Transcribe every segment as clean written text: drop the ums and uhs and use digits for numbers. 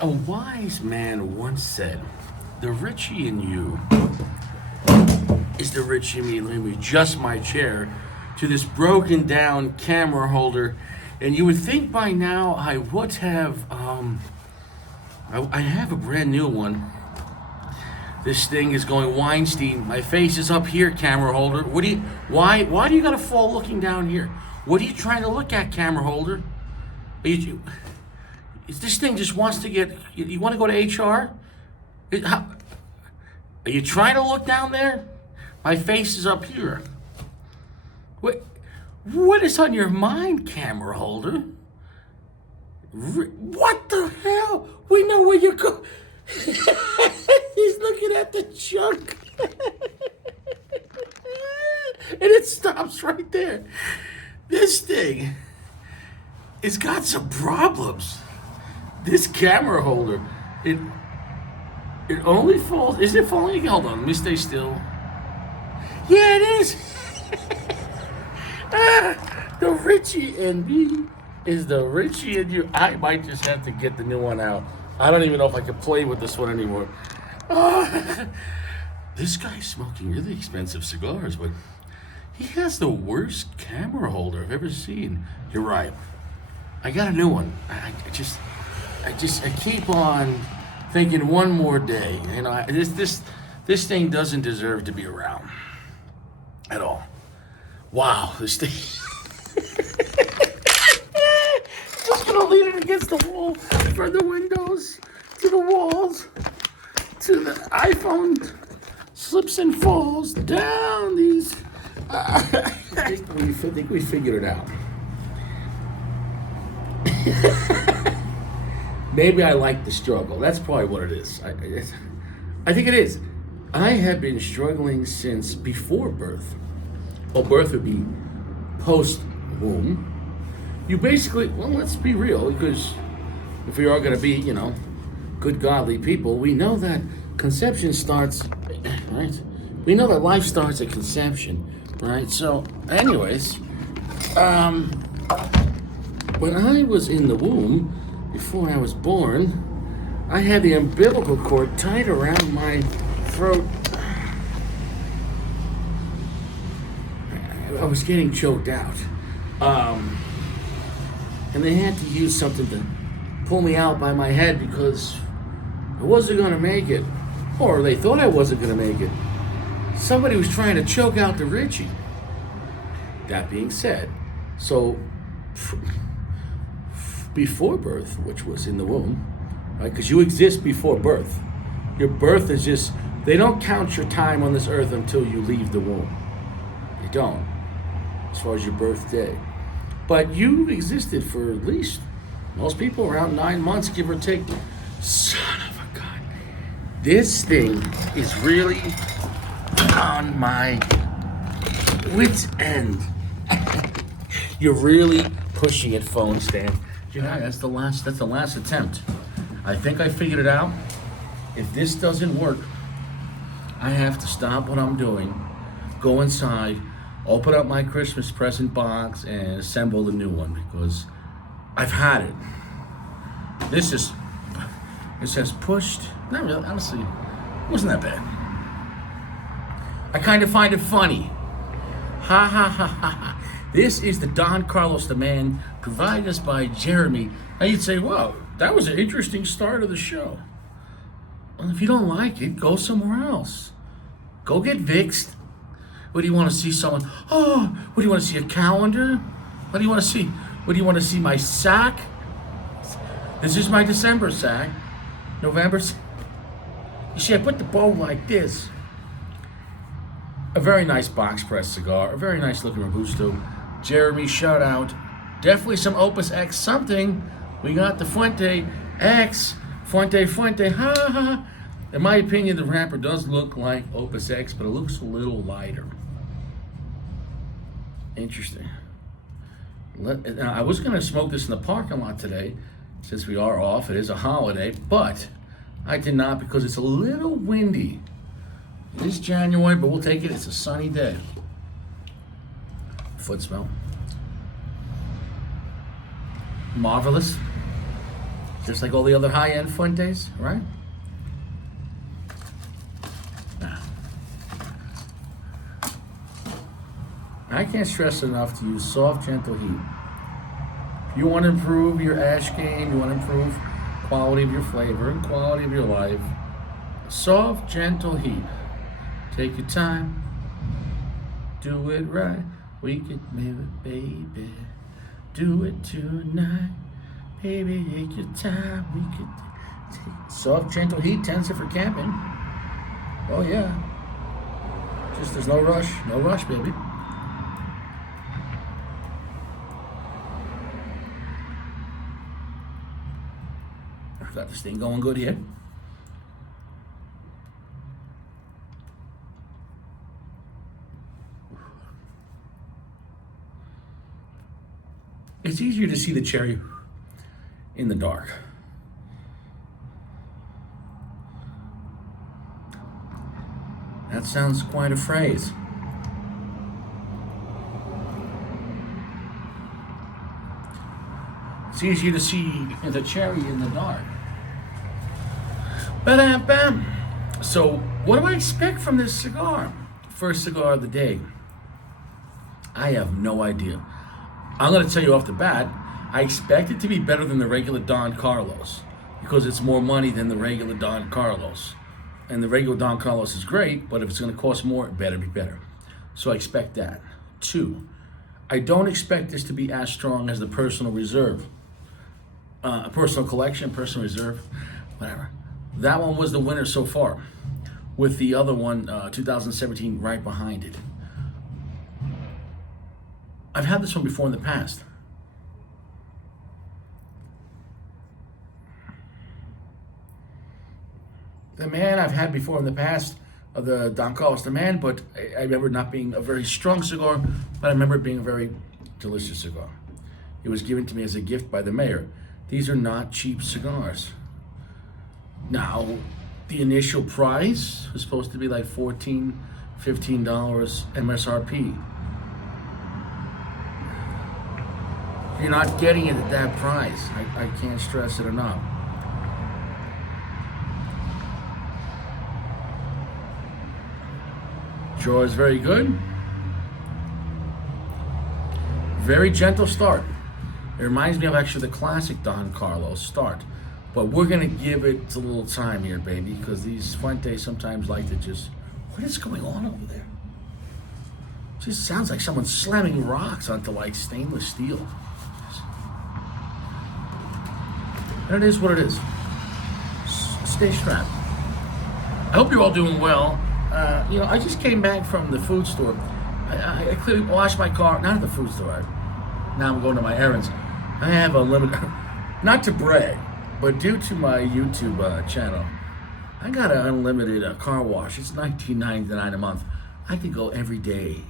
A wise man once said, "The Richie in you is the Richie in me." Let me adjust my chair to this broken down camera holder, and you would think by now I would have. I have a brand new one. This thing is going Weinstein. My face is up here, camera holder. What do you? Why? Why do you gotta fall looking down here? What are you trying to look at, camera holder? This thing just wants to get. You want to go to HR? Are you trying to look down there? My face is up here. What is on your mind, camera holder? What the hell? We know where you're going. He's looking at the junk. And it stops right there. This thing has got some problems. This camera holder, it only falls. Is it falling? Hold on, let me stay still. Yeah, it is. The Richie in me is the Richie in you. I might just have to get the new one out. I don't even know if I can play with this one anymore. This guy's smoking really expensive cigars, but he has the worst camera holder I've ever seen. You're right. I got a new one. I keep on thinking one more day. You know, this thing doesn't deserve to be around at all. Wow, this thing. Just gonna lean it against the wall, from the windows to the walls to the iPhone slips and falls down these. I think we figured it out. Maybe I like the struggle. That's probably what it is. I think it is. I have been struggling since before birth. Well, birth would be post-womb. You basically, well, let's be real, because if we are going to be, good godly people, we know that conception starts, right? We know that life starts at conception, right? So, anyways, when I was in the womb, before I was born, I had the umbilical cord tied around my throat. I was getting choked out. And they had to use something to pull me out by my head because I wasn't going to make it. Or they thought I wasn't going to make it. Somebody was trying to choke out the Richie. That being said, so before birth, which was in the womb, right? Because you exist before birth. Your birth is just, they don't count your time on this earth until you leave the womb. They don't, as far as your birthday. But you existed for at least, most people, around 9 months, give or take. Son of a gun. This thing is really on my wit's end. You're really pushing it, phone stand. That's the last attempt. I think I figured it out. If this doesn't work, I have to stop what I'm doing, go inside, open up my Christmas present box, and assemble the new one, because I've had it. This has pushed. Not really, honestly, it wasn't that bad. I kind of find it funny. Ha ha ha ha ha. This is the Don Carlos the Man, provided us by Jeremy. Now you'd say, wow, that was an interesting start of the show. Well, if you don't like it, go somewhere else. Go get Vixed. What do you want to see someone? Oh, what do you want to see, a calendar? What do you want to see? What do you want to see, my sack? This is my December sack. November. You see, I put the bow like this. A very nice box press cigar. A very nice looking Robusto. Jeremy, shout out. Definitely some Opus X something. We got the Fuente X. Fuente, ha ha ha. In my opinion, the wrapper does look like Opus X, but it looks a little lighter. Interesting. Now, I was going to smoke this in the parking lot today, since we are off. It is a holiday, but I did not because it's a little windy. It is January, but we'll take it. It's a sunny day. Foot smell. Marvelous. Just like all the other high-end Fuentes, right? I can't stress enough to use soft, gentle heat. If you want to improve your ash game, you want to improve quality of your flavor and quality of your life, soft, gentle heat. Take your time, do it right. We could live it, baby. Do it tonight, baby. Take your time. We could take soft, gentle heat. Tenser for camping. Oh yeah. Just there's no rush, baby. I've got this thing going good here. It's easier to see the cherry in the dark. That sounds quite a phrase. It's easier to see the cherry in the dark. Ba-dam-bam. So, what do I expect from this cigar? First cigar of the day. I have no idea. I'm going to tell you off the bat, I expect it to be better than the regular Don Carlos because it's more money than the regular Don Carlos. And the regular Don Carlos is great, but if it's going to cost more, it better be better. So I expect that. 2, I don't expect this to be as strong as the Personal Reserve. Personal Collection, Personal Reserve, whatever. That one was the winner so far, with the other one, 2017, right behind it. I've had this one before in the past. The man I've had before in the past, the Don Carlos the Man, but I remember it not being a very strong cigar, but I remember it being a very delicious cigar. It was given to me as a gift by the mayor. These are not cheap cigars. Now, the initial price was supposed to be like $14, $15 MSRP. You're not getting it at that price. I can't stress it enough. Draw is very good. Very gentle start. It reminds me of actually the classic Don Carlos start. But we're going to give it a little time here, baby, because these Fuentes sometimes like to just... What is going on over there? It just sounds like someone slamming rocks onto like stainless steel. And it is what it is. Stay strapped. I hope you're all doing well. I just came back from the food store. I clearly washed my car, not at the food store. Now I'm going to my errands. I have a limit, not to brag, but due to my YouTube channel, I got an unlimited car wash. It's $19.99 a month. I could go every day,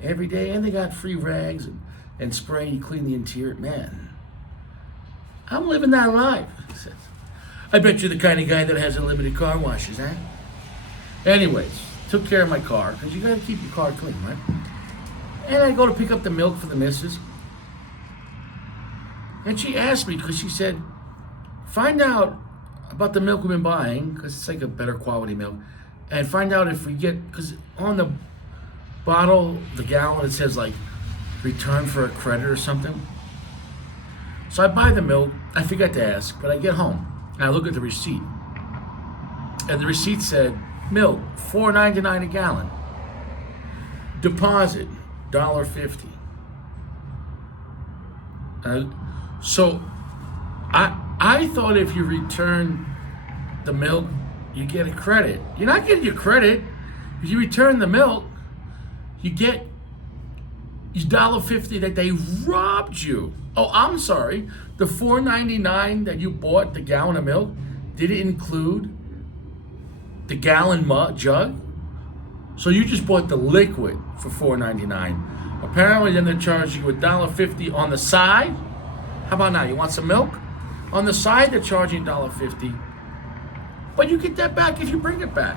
and they got free rags and spray. You clean the interior, man. I'm living that life. I bet you're the kind of guy that has unlimited car washes, huh? Anyways, took care of my car, because you gotta keep your car clean, right? And I go to pick up the milk for the missus. And she asked me, because she said, find out about the milk we've been buying, because it's like a better quality milk, and find out if we get, because on the bottle, the gallon, it says like, return for a credit or something. So I buy the milk, I forgot to ask, but I get home, and I look at the receipt. And the receipt said, milk, $4.99 a gallon. Deposit, $1.50. So I thought if you return the milk, you get a credit. You're not getting your credit. If you return the milk, you get $1.50 that they robbed you. Oh, I'm sorry. The $4.99 that you bought the gallon of milk, did it include the gallon jug? So you just bought the liquid for $4.99. Apparently then they're charging you $1.50 on the side. How about now? You want some milk? On the side they're charging $1.50. But you get that back if you bring it back.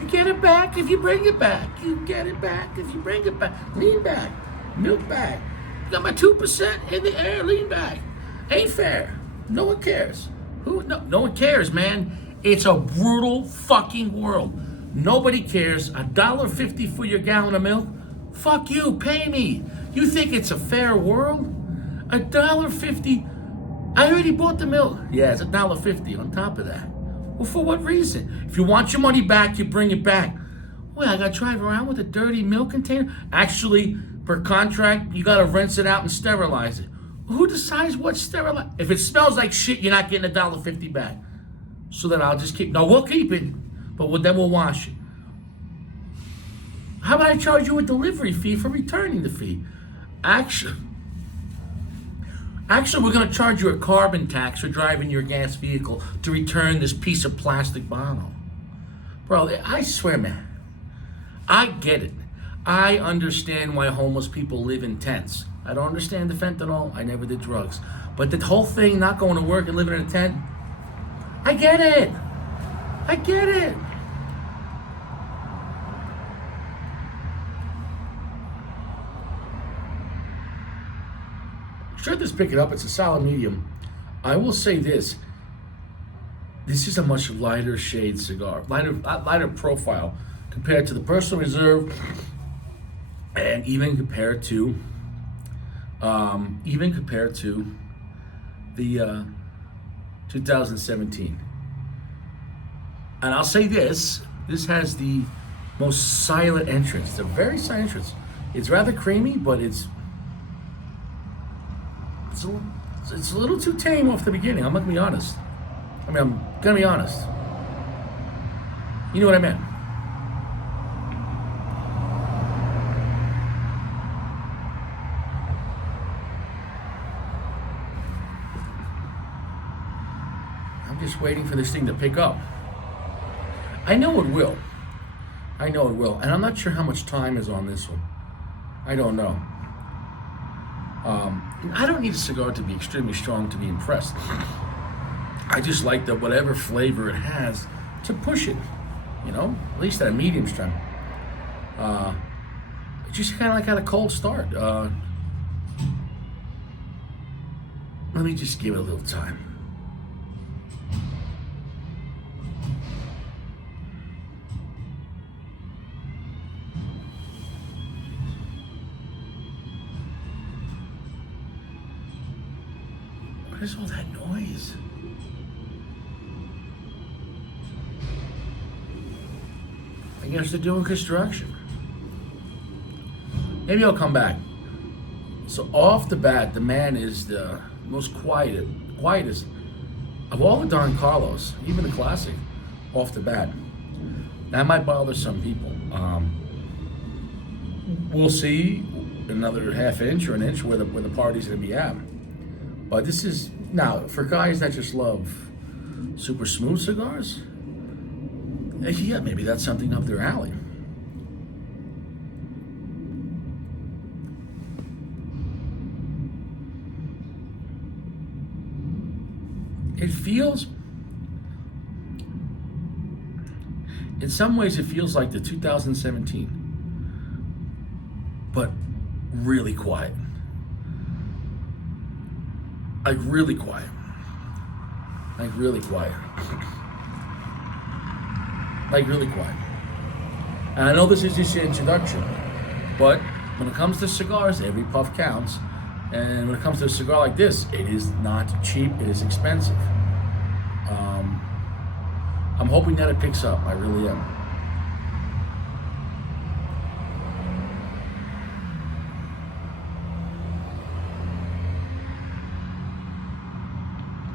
You get it back if you bring it back. You get it back if you bring it back. Lean back. Milk back. Got my 2% in the air. Lean back. Ain't fair. No one cares. No one cares, man. It's a brutal fucking world. Nobody cares. $1.50 for your gallon of milk? Fuck you, pay me. You think it's a fair world? $1.50. I already bought the milk. Yeah, it's $1.50 on top of that. Well, for what reason? If you want your money back, you bring it back. Well, I gotta drive around with a dirty milk container? Actually, per contract, you gotta rinse it out and sterilize it. Who decides what's sterilized? If it smells like shit, you're not getting $1.50 back. So then I'll just keep. No, we'll keep it, but then we'll wash it. How about I charge you a delivery fee for returning the fee? Actually, we're going to charge you a carbon tax for driving your gas vehicle to return this piece of plastic bottle. Bro, I swear, man, I get it. I understand why homeless people live in tents. I don't understand the fentanyl. I never did drugs. But the whole thing, not going to work and living in a tent, I get it. I get it. Should this pick it up? It's a solid medium. I will say this. This is a much lighter shade cigar, lighter profile compared to the Personal Reserve, and even compared to the 2017. And I'll say this has the most silent entrance. It's a very silent entrance. It's rather creamy, but it's a little too tame off the beginning. I'm gonna be honest. I'm gonna be honest. You know what I meant. I'm just waiting for this thing to pick up. I know it will. And I'm not sure how much time is on this one. I don't know. I don't need a cigar to be extremely strong to be impressed. I just like that whatever flavor it has to push it, at least at a medium strength. It just kind of like had a cold start. Let me just give it a little time. What is all that noise? I guess they're doing construction. Maybe I'll come back. So off the bat, the man is the most quietest of all the Don Carlos, even the classic, off the bat. That might bother some people. We'll see another half inch or an inch where the party's gonna be at. But this is, now, for guys that just love super smooth cigars, yeah, maybe that's something up their alley. It feels, in some ways it feels like the 2017, but really quiet. Like really quiet. Like really quiet. And I know this is just an introduction, but when it comes to cigars, every puff counts. And when it comes to a cigar like this, it is not cheap, it is expensive. I'm hoping that it picks up, I really am.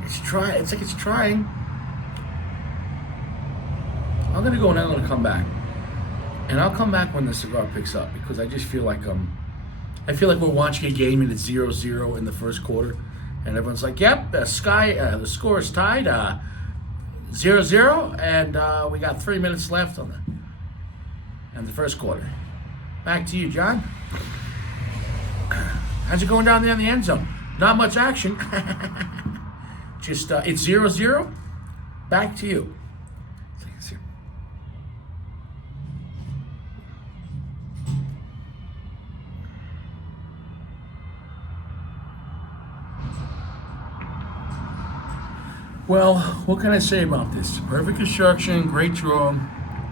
It's trying. I'm gonna go and I'm gonna come back. And I'll come back when the cigar picks up, because I just feel like we're watching a game and it's 0-0 in the first quarter, and everyone's like, "Yep, the score is tied, 0-0, and we got 3 minutes left on the first quarter." Back to you, John. How's it going down there in the end zone? Not much action. Just it's 0-0. Back to you. Well, what can I say about this? Perfect construction, great draw.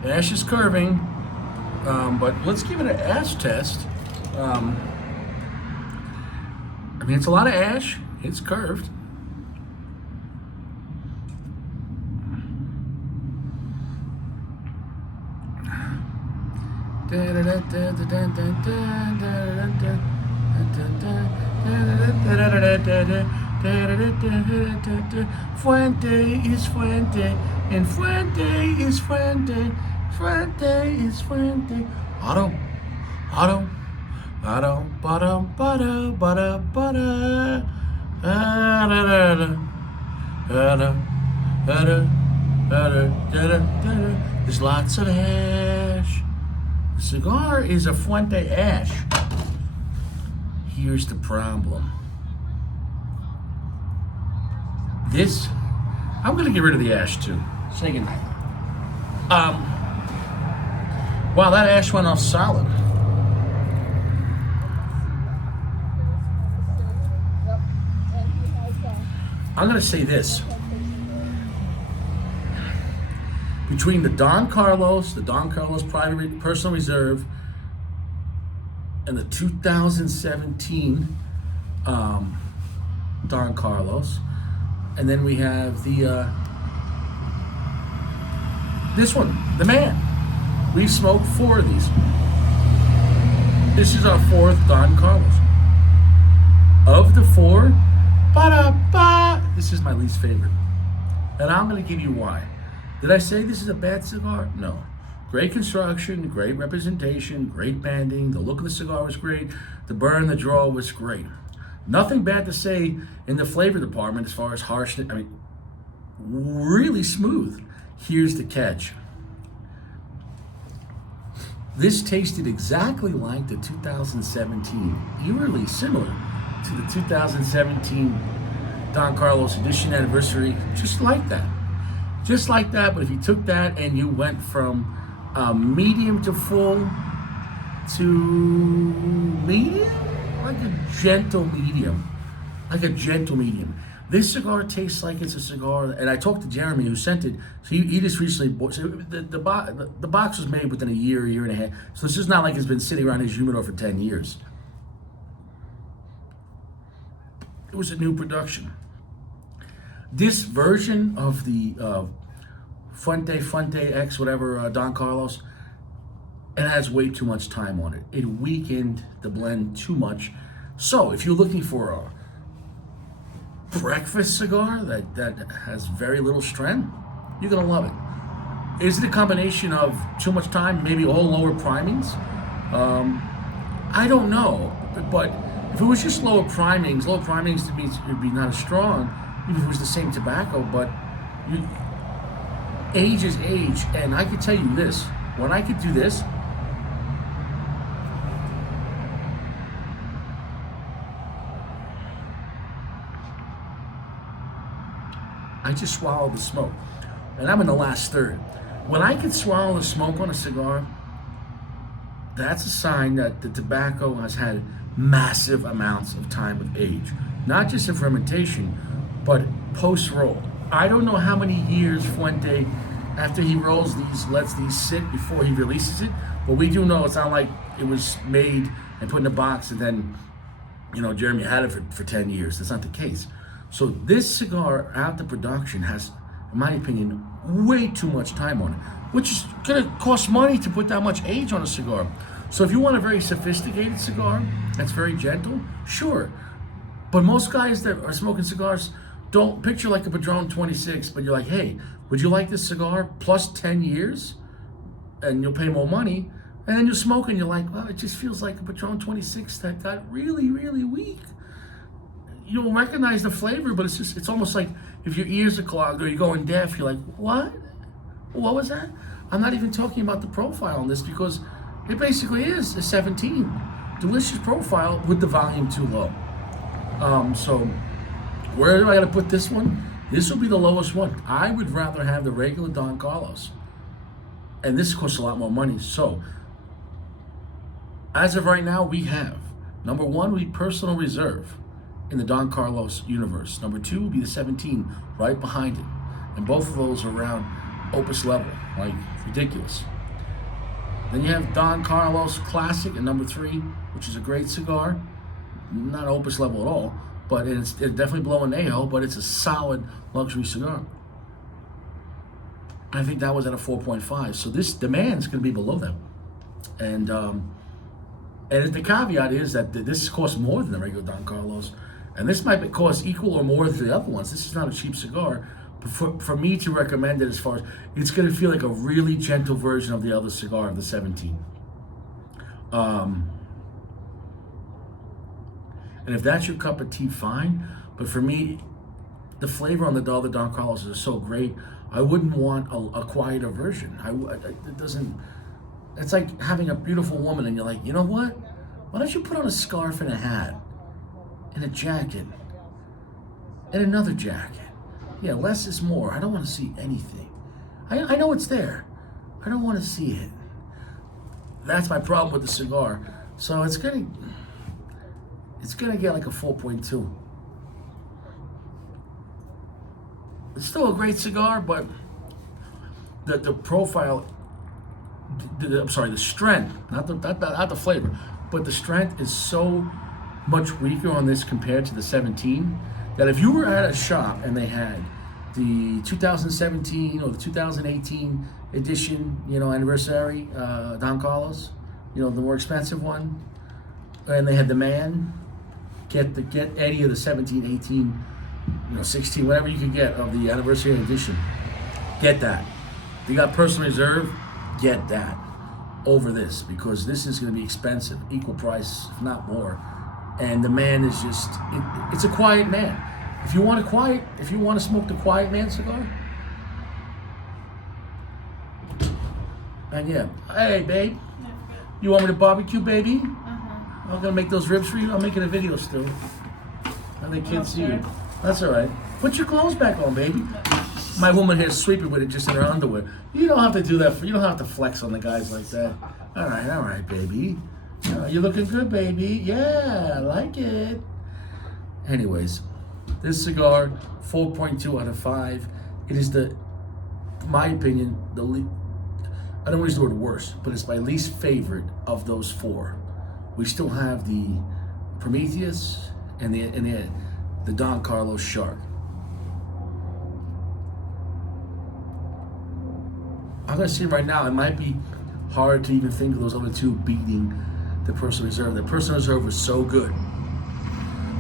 Ash is curving, but let's give it an ash test. Um, I mean, it's a lot of ash. It's curved. Fuente is Fuente, and Fuente is Fuente. Fuente is Fuente. Auto, auto, auto, butter, butter, butter, butter. There's lots of ash. The cigar is a Fuente ash. Here's the problem. This, I'm gonna get rid of the ash too. Say goodnight. Wow, that ash went off solid. I'm gonna say this. Between the Don Carlos Private Personal Reserve, and the 2017 Don Carlos, and then we have the this one, the Man. We've smoked 4 of these. This is our 4th Don Carlos. Of the 4, this is my least favorite, and I'm going to give you why. Did I say this is a bad cigar? No. Great construction, great representation, great banding. The look of the cigar was great. The burn, the draw was great. Nothing bad to say in the flavor department as far as harshness. I mean, really smooth. Here's the catch. This tasted exactly like the 2017, eerily similar to the 2017 Don Carlos Edition Anniversary, just like that. Just like that, but if you took that and you went from medium to full to medium, like a gentle medium, This cigar tastes like it's a cigar, and I talked to Jeremy who sent it. So he just recently bought. So the box was made within a year and a half. So this is not like it's been sitting around his humidor for 10 years. It was a new production. This version of the Fuente X, whatever, Don Carlos, it has way too much time on it. It weakened the blend too much. So if you're looking for a breakfast cigar that has very little strength, you're gonna love it. Is it a combination of too much time, maybe all lower primings? I don't know, but if it was just lower primings it would be not as strong, even if it was the same tobacco, but age is age, and I can tell you this, when I could do this, I just swallowed the smoke, and I'm in the last third. When I can swallow the smoke on a cigar, that's a sign that the tobacco has had massive amounts of time of age, not just in fermentation, but post-roll. I don't know how many years Fuente, after he rolls these, lets these sit before he releases it, but we do know it's not like it was made and put in a box and then, Jeremy had it for 10 years. That's not the case. So this cigar out the production has, in my opinion, way too much time on it, which is gonna cost money to put that much age on a cigar. So if you want a very sophisticated cigar that's very gentle, sure. But most guys that are smoking cigars don't picture like a Padron 26, but you're like, hey, would you like this cigar plus 10 years? And you'll pay more money. And then you smoke and you're like, well, it just feels like a Padron 26 that got really, really weak. You'll recognize the flavor, but it's almost like if your ears are clogged or you're going deaf, you're like, what? What was that? I'm not even talking about the profile on this because it basically is a 17. Delicious profile with the volume too low. So where do I gotta put this one? This will be the lowest one. I would rather have the regular Don Carlos. And this costs a lot more money. So as of right now, we have, number one, we personal reserve. in the Don Carlos universe. Number 2 would be the 17, right behind it. And both of those are around Opus level, like ridiculous. Then you have Don Carlos Classic at number 3, which is a great cigar. Not Opus level at all, but it's definitely below Añejo, but it's a solid luxury cigar. I think that was at a 4.5. So this demand is going to be below them. And the caveat is that this costs more than the regular Don Carlos. And this might cost equal or more than the other ones. This is not a cheap cigar. But for me to recommend it, as far as it's going to feel like a really gentle version of the other cigar, of the 17. And if that's your cup of tea, fine. But for me, the flavor on the other Don Carlos is so great. I wouldn't want a quieter version. It doesn't. It's like having a beautiful woman, and you're like, you know what? Why don't you put on a scarf and a hat, and a jacket, and another jacket? Yeah, less is more. I don't want to see anything. I know it's there. I don't want to see it. That's my problem with the cigar. So it's gonna get like a 4.2. It's still a great cigar, but the profile, the strength, not the flavor, but the strength is so much weaker on this compared to the 17 that if you were at a shop and they had the 2017 or the 2018 edition, anniversary Don Carlos, the more expensive one, and they had the man, get any of the 17, 18, 16, whatever you can get of the anniversary edition, get that. If you got personal reserve, get that over this, because this is going to be expensive, equal price, if not more. And the man is just, it's a quiet man. If you want to smoke the quiet man cigar, and yeah, hey babe, you want me to barbecue, baby? I'm gonna make those ribs for you. I'm making a video still, and they can't see you. That's all right. Put your clothes back on, baby. My woman here is sweeping with it just in her underwear. You don't have to do that. You don't have to flex on the guys like that. All right, baby. You're looking good, baby. Yeah, I like it. Anyways, this cigar, 4.2 out of 5. It is in my opinion, I don't want to use the word worst, but it's my least favorite of those 4. We still have the Prometheus and the Don Carlos Shark. I'm going to say right now, it might be hard to even think of those other 2 beating the personal reserve. The personal reserve was so good.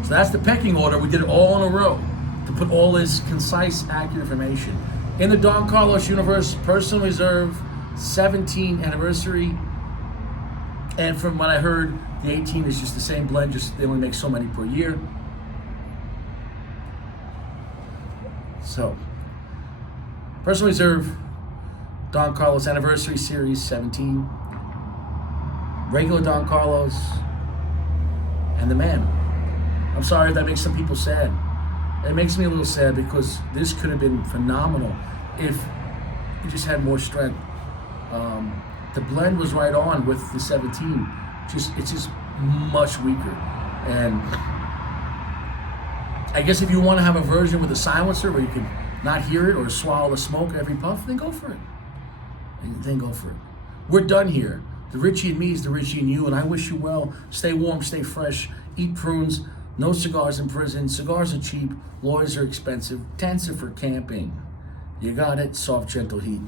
So that's the pecking order. We did it all in a row to put all this concise, accurate information. In the Don Carlos universe, personal reserve, 17 anniversary. And from what I heard, the 18 is just the same blend, just they only make so many per year. So, personal reserve, Don Carlos Anniversary Series 17, regular Don Carlos, and the man. I'm sorry if that makes some people sad. It makes me a little sad because this could have been phenomenal if it just had more strength. The blend was right on with the 17. It's just much weaker. And I guess if you want to have a version with a silencer where you can not hear it or swallow the smoke every puff, then go for it. We're done here. The Richie and me is the Richie and you, and I wish you well. Stay warm, stay fresh, eat prunes. No cigars in prison. Cigars are cheap. Lawyers are expensive. Tents are for camping. You got it. Soft, gentle heat.